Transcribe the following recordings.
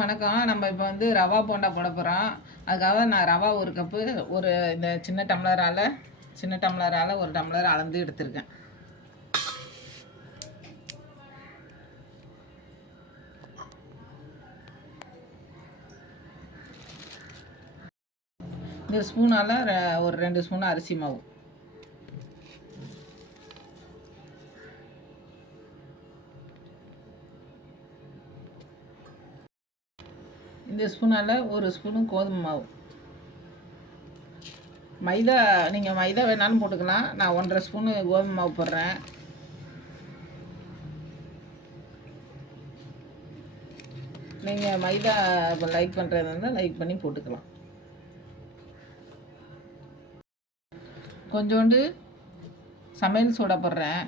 வணக்கம். நம்ம இப்போ வந்து ரவா போண்டா போட போகிறோம் அதுக்காக நான் ரவா ஒரு கப்பு ஒரு இந்த சின்ன டம்ளரால் சின்ன டம்ளரால் ஒரு டம்ளர் அளந்து எடுத்திருக்கேன். இந்த ஸ்பூனால் ஒரு ரெண்டு ஸ்பூன் அரிசி மாவு. இந்த ஸ்பூனால் ஒரு ஸ்பூனும் கோதுமை மாவு. மைதா நீங்கள் மைதா வேணாலும் போட்டுக்கலாம். நான் ஒன்றரை ஸ்பூனு கோதுமை மாவு போடுறேன். நீங்கள் மைதா இப்போ லைக் பண்ணுறது இருந்தால் லைக் பண்ணி போட்டுக்கலாம். கொஞ்சோண்டு சமையல் சோடா போடுறேன்.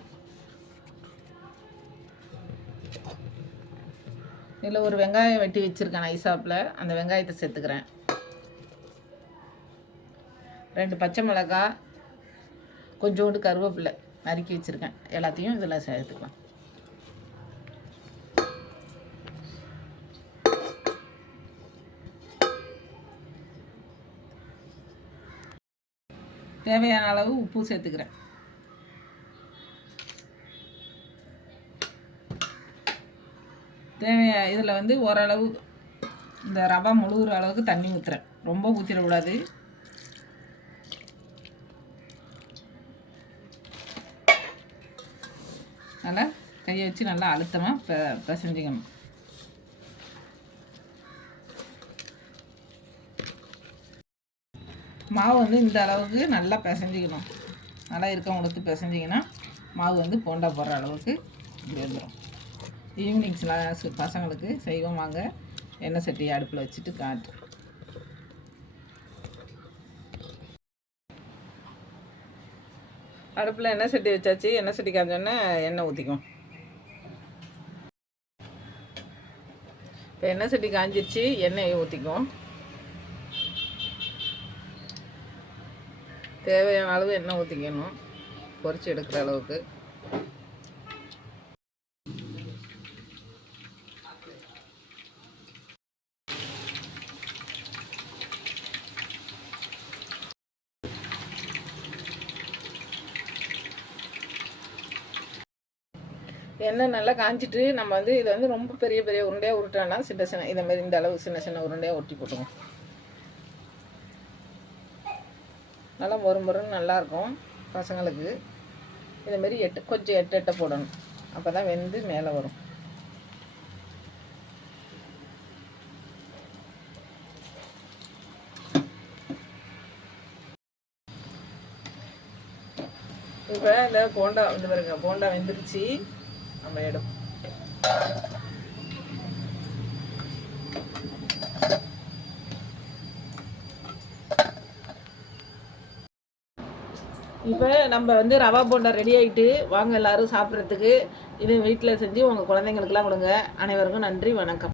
இதில் ஒரு வெங்காயம் வெட்டி வச்சுருக்கேன் ஐசாப்பில் அந்த வெங்காயத்தை சேர்த்துக்கிறேன். ரெண்டு பச்சை மிளகாய் கொஞ்சோண்டு கருவேப்பிலை நறுக்கி வச்சுருக்கேன். எல்லாத்தையும் இதில் சேர்த்துக்கலாம் தேவையான அளவு உப்பு சேர்த்துக்கிறேன். தேவையா இதில் வந்து ஓரளவு இந்த ரவை முழுகிற அளவுக்கு தண்ணி ஊற்றுறேன் ரொம்ப ஊற்றிடக்கூடாது நல்லா கையை வச்சு நல்லா அழுத்தமாக ப பிசைஞ்சிக்கணும். மாவு வந்து இந்த அளவுக்கு நல்லா பிசைஞ்சிக்கணும். நல்லா இருக்கவங்களுக்கு பிசைஞ்சிங்கன்னா மாவு வந்து போண்டா போடுற அளவுக்கு இப்படி வந்துடும் ஈவினிங்ஸ்லாம் பசங்களுக்கு செய்வோம் வாங்க. எண்ணெய் சட்டி அடுப்பில் வச்சுட்டு காட்டு. அடுப்பில் எண்ணெய் சட்டி வச்சாச்சு. எண்ணெய் சட்டி காஞ்சோடனே எண்ணெய் ஊற்றிக்கும் இப்போ எண்ணெய் சட்டி காஞ்சிருச்சு. எண்ணெயை ஊற்றிக்கும் தேவையான அளவு எண்ணெய் ஊற்றிக்கணும் பொறிச்சு எடுக்கிற அளவுக்கு. எண்ணெய் நல்லா காஞ்சிட்டு நம்ம வந்து இதை வந்து ரொம்ப பெரிய பெரிய உருண்டையாக உருட்டோம்னா சின்ன சின்ன இதை மாதிரி இந்த அளவு சின்ன சின்ன உருண்டையாக ஒட்டி போட்டுவோம் நல்லா மொறு மொறுன்னு நல்லாயிருக்கும் பசங்களுக்கு. இதுமாரி எட்டு கொஞ்சம் எட்டு எட்டை போடணும். அப்போ தான் வெந்து மேலே வரும். இப்போ இந்த போண்டா வந்து பாருங்க போண்டா வெந்துருச்சு. நம்ம இடம். இப்போ நம்ம வந்து ரவா போண்டா ரெடி ஆகிட்டு வாங்க எல்லோரும் சாப்பிட்றதுக்கு. இது வீட்டில் செஞ்சு உங்கள் குழந்தைங்களுக்குலாம் கொடுங்க. அனைவருக்கும் நன்றி வணக்கம்.